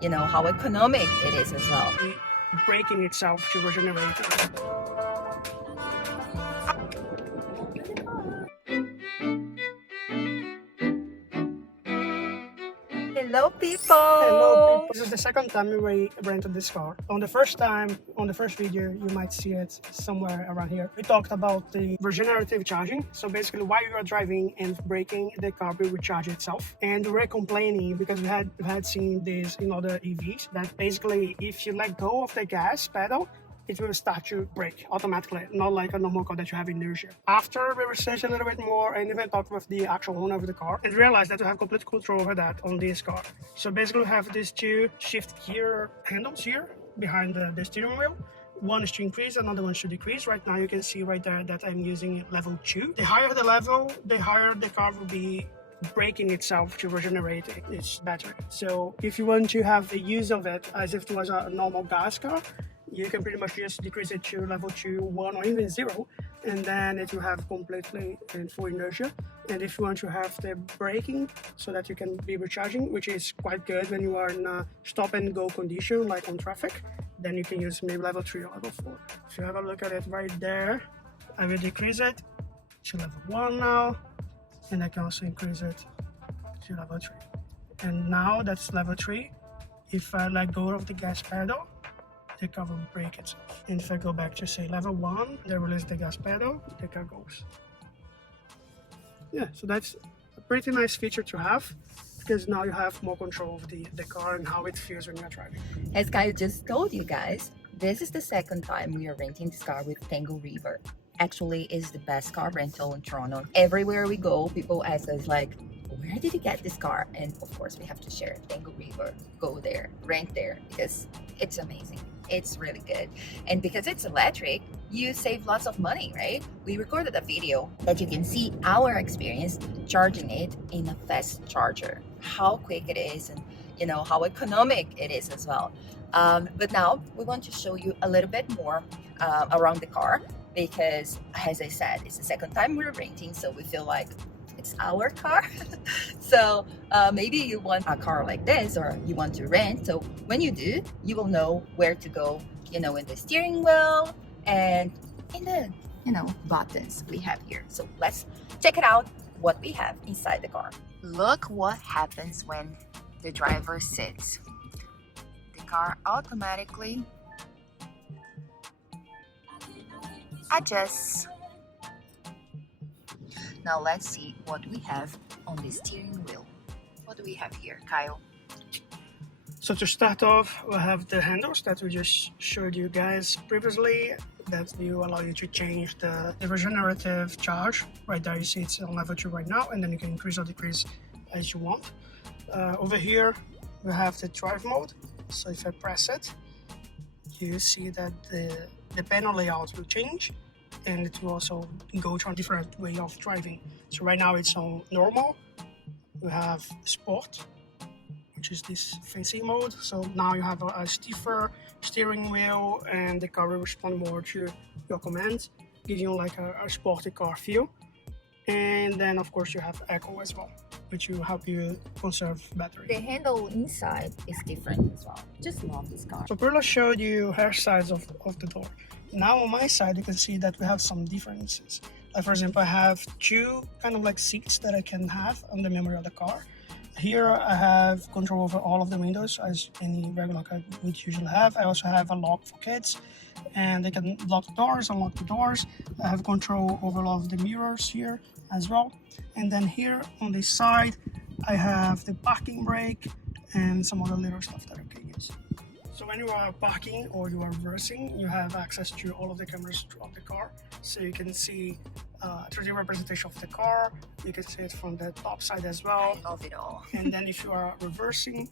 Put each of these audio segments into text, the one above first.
how economic it is as well. The braking itself to regenerate. Hello people! Hello people, this is the second time we rented this car. On the first video, you might see it somewhere around here. We talked about the regenerative charging. So basically while you are driving and braking, the car will recharge itself. And we're complaining because we had seen this in other EVs that basically if you let go of the gas pedal, it will start to brake automatically, not like a normal car that you have inertia. After we researched a little bit more and even talked with the actual owner of the car and realized that we have complete control over that on this car. So basically we have these two shift gear handles here behind the steering wheel. One is to increase, another one should decrease. Right now you can see right there that I'm using level 2. The higher the level, the higher the car will be braking itself to regenerate its battery. So if you want to have the use of it as if it was a normal gas car, you can pretty much just decrease it to level 2, 1 or even 0, and then it will have completely and full inertia. And if you want to have the braking so that you can be recharging, which is quite good when you are in a stop and go condition like on traffic, then you can use maybe level 3 or level 4. If you have a look at it right there, I will decrease it to level 1 now, and I can also increase it to level 3. And now that's level 3. If I let go of the gas pedal, the car will brake itself. And if I go back to say level 1, they release the gas pedal, the car goes. Yeah, so that's a pretty nice feature to have because now you have more control of the car and how it feels when you're driving. As Kyle just told you guys, this is the second time we are renting this car with TANGLE River. Actually, it's the best car rental in Toronto. Everywhere we go, people ask us like, where did you get this car? And of course we have to share TANGLE River. Go there, rent there, because it's amazing. It's really good. And because it's electric, you save lots of money, right? We recorded a video that you can see our experience charging it in a fast charger, how quick it is, and how economic it is as well. But now we want to show you a little bit more around the car, because as I said, it's the second time we're renting, so we feel like it's our car. So maybe you want a car like this or you want to rent. So when you do, you will know where to go, in the steering wheel and in the, buttons we have here. So let's check it out, what we have inside the car. Look what happens when the driver sits. The car automatically adjusts. Now let's see what we have on the steering wheel. What do we have here, Kyle? So to start off, we have the handles that we just showed you guys previously that will allow you to change the regenerative charge. Right there you see it's on level 2 right now, and then you can increase or decrease as you want. Over here we have the drive mode. So if I press it, you see that the panel layout will change, and it will also go to a different way of driving. So right now it's on normal. We have sport, which is this fancy mode. So now you have a stiffer steering wheel and the car will respond more to your commands, giving you like a sporty car feel. And then of course you have echo as well, which will help you conserve battery. The handle inside is different as well. Just love this car. So Prila showed you her sides of the door. Now on my side you can see that we have some differences. Like for example, I have two kind of like seats that I can have on the memory of the car. Here I have control over all of the windows as any regular car would usually have. I also have a lock for kids, and they can lock the doors, unlock the doors. I have control over all of the mirrors here as well. And then here on this side I have the parking brake and some other little stuff that I can use. So when you are parking or you are reversing, you have access to all of the cameras throughout the car. So you can see 3D representation of the car. You can see it from the top side as well. I love it all. And then if you are reversing,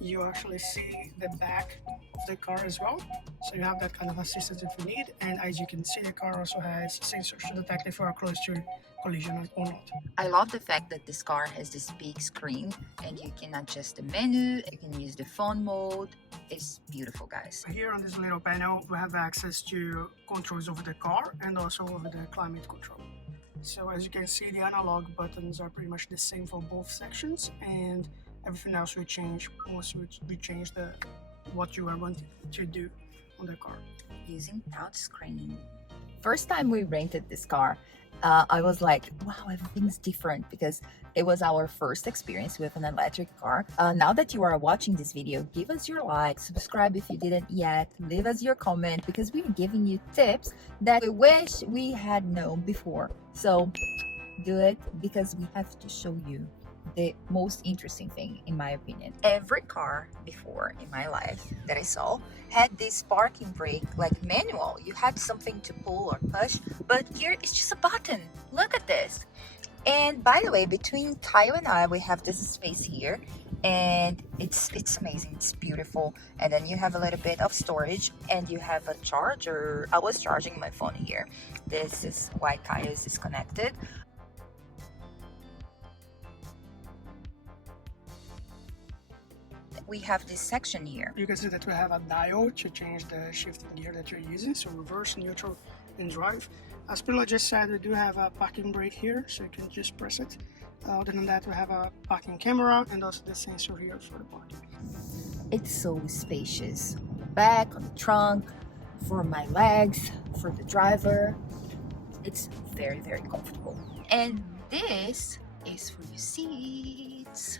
you actually see the back of the car as well. So you have that kind of assistance if you need. And as you can see, the car also has sensors to detect if you are close to collision or not. I love the fact that this car has this big screen and you can adjust the menu, you can use the phone mode. It's beautiful, guys. Here on this little panel, we have access to controls over the car and also over the climate control. So as you can see, the analog buttons are pretty much the same for both sections, and everything else will change once we change the what you are wanting to do on the car. Using touchscreen. First time we rented this car, I was like, wow, everything's different, because it was our first experience with an electric car. Now that you are watching this video, give us your like, subscribe if you didn't yet, leave us your comment, because we're giving you tips that we wish we had known before. So do it, because we have to show you the most interesting thing, in my opinion. Every car before in my life that I saw had this parking brake, like manual. You had something to pull or push, but here it's just a button. Look at this. And by the way, between Kyle and I, we have this space here, and it's amazing. It's beautiful. And then you have a little bit of storage, and you have a charger. I was charging my phone here. This is why Kyle is disconnected. We have this section here. You can see that we have a dial to change the shifting gear that you're using, so reverse, neutral, and drive. As Prila just said, we do have a parking brake here, so you can just press it. Other than that, we have a parking camera and also the sensor here for the parking. It's so spacious. On the back, on the trunk, for my legs, for the driver. It's very, very comfortable. And this is for your seats.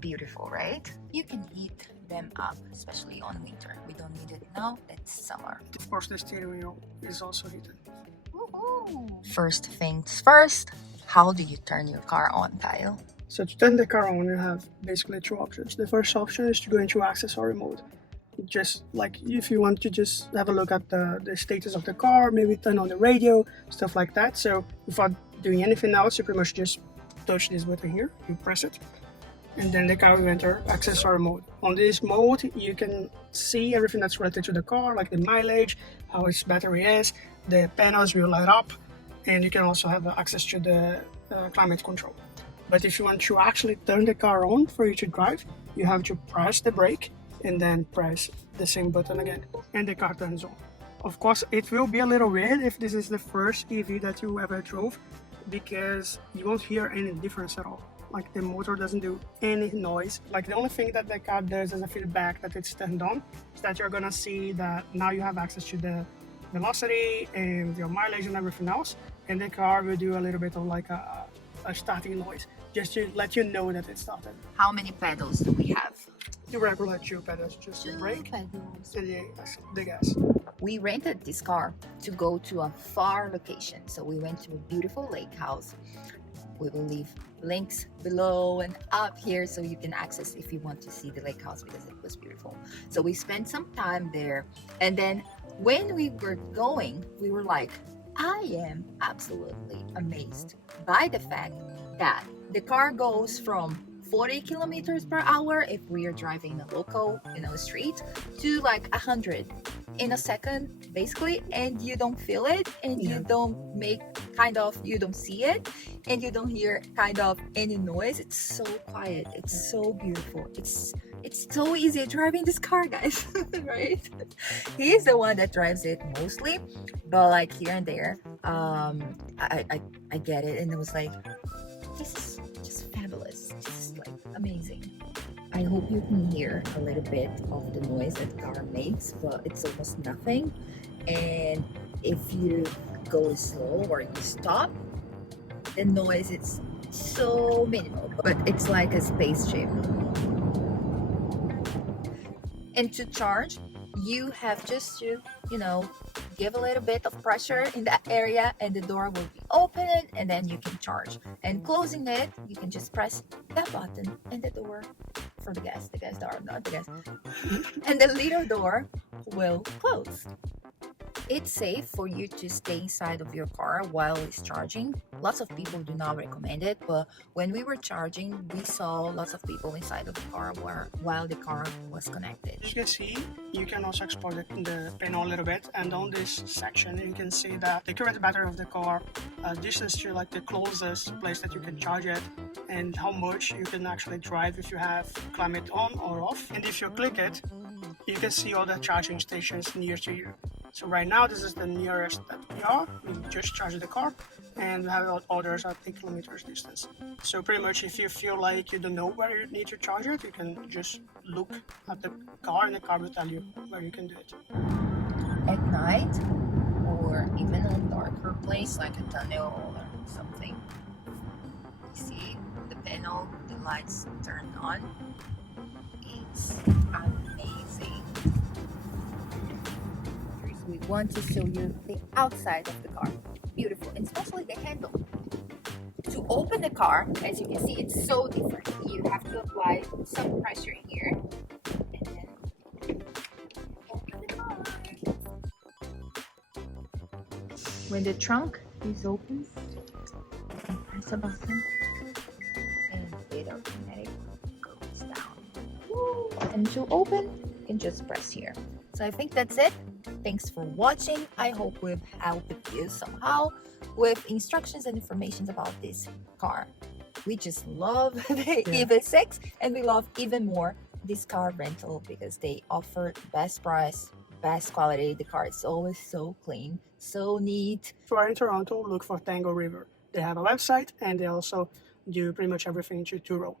Beautiful, right? You can heat them up, especially on winter. We don't need it now, it's summer. Of course, the steering wheel is also heated. First things first, how do you turn your car on, Kyle? So to turn the car on, you have basically two options. The first option is to go into accessory mode. Just like if you want to just have a look at the status of the car, maybe turn on the radio, stuff like that. So without doing anything else, you pretty much just touch this button here, you press it, and then the car will enter accessory mode. On this mode, you can see everything that's related to the car, like the mileage, how its battery is, the panels will light up, and you can also have access to the climate control. But if you want to actually turn the car on for you to drive, you have to press the brake and then press the same button again, and the car turns on. Of course, it will be a little weird if this is the first EV that you ever drove, because you won't hear any difference at all. Like the motor doesn't do any noise. Like the only thing that the car does as a feedback that it's turned on is that you're gonna see that now you have access to the velocity and your mileage and everything else, and the car will do a little bit of like a starting noise, just to let you know that it started. How many pedals do we have? The regular two pedals, just the brake pedals. and the gas. We rented this car to go to a far location, so we went to a beautiful lake house. We will leave links below and up here so you can access if you want to see the lake house, because it was beautiful. So we spent some time there, and then when we were going, we were like, I am absolutely amazed by the fact that the car goes from 40 kilometers per hour if we are driving a local, street, to like 100 in a second, basically, and you don't feel it, and you don't you don't see it, and you don't hear any noise. It's so quiet. It's so beautiful. It's so easy driving this car, guys. Right? He's the one that drives it mostly, but like here and there, I get it, and it was like, this is just fabulous. This is like amazing. I hope you can hear a little bit of the noise that the car makes, but it's almost nothing. And if you go slow or you stop, the noise is so minimal, but it's like a spaceship. And to charge, you have just to, give a little bit of pressure in that area, and the door will be open, and then you can charge. And closing it, you can just press that button, and the door for the gas door, not the gas, and the little door will close. It's safe for you to stay inside of your car while it's charging. Lots of people do not recommend it, but when we were charging, we saw lots of people inside of the car while the car was connected. As you can see, you can also export the panel a little bit, and on this section you can see that the current battery of the car, distance to like the closest place that you can charge it, and how much you can actually drive if you have climate on or off. And if you click it, you can see all the charging stations near to you. So right now this is the nearest that we are. We just charged the car, and we have others at 8 kilometers distance. So pretty much if you feel like you don't know where you need to charge it, you can just look at the car and the car will tell you where you can do it. At night, or even a darker place like a tunnel or something, you see the panel, the lights turned on. It's amazing. We want to show you the outside of the car. Beautiful, and especially the handle. To open the car, as you can see, it's so different. You have to apply some pressure here, and then open the car. When the trunk is open, you can press a button, and it automatically goes down. And to open, you can just press here. So I think that's it. Thanks for watching. I hope we've helped you somehow with instructions and information about this car. We just love the EV6, and we love even more this car rental because they offer best price, best quality. The car is always so clean, so neat. If you are in Toronto, look for Tangle River. They have a website and they also do pretty much everything to two-row.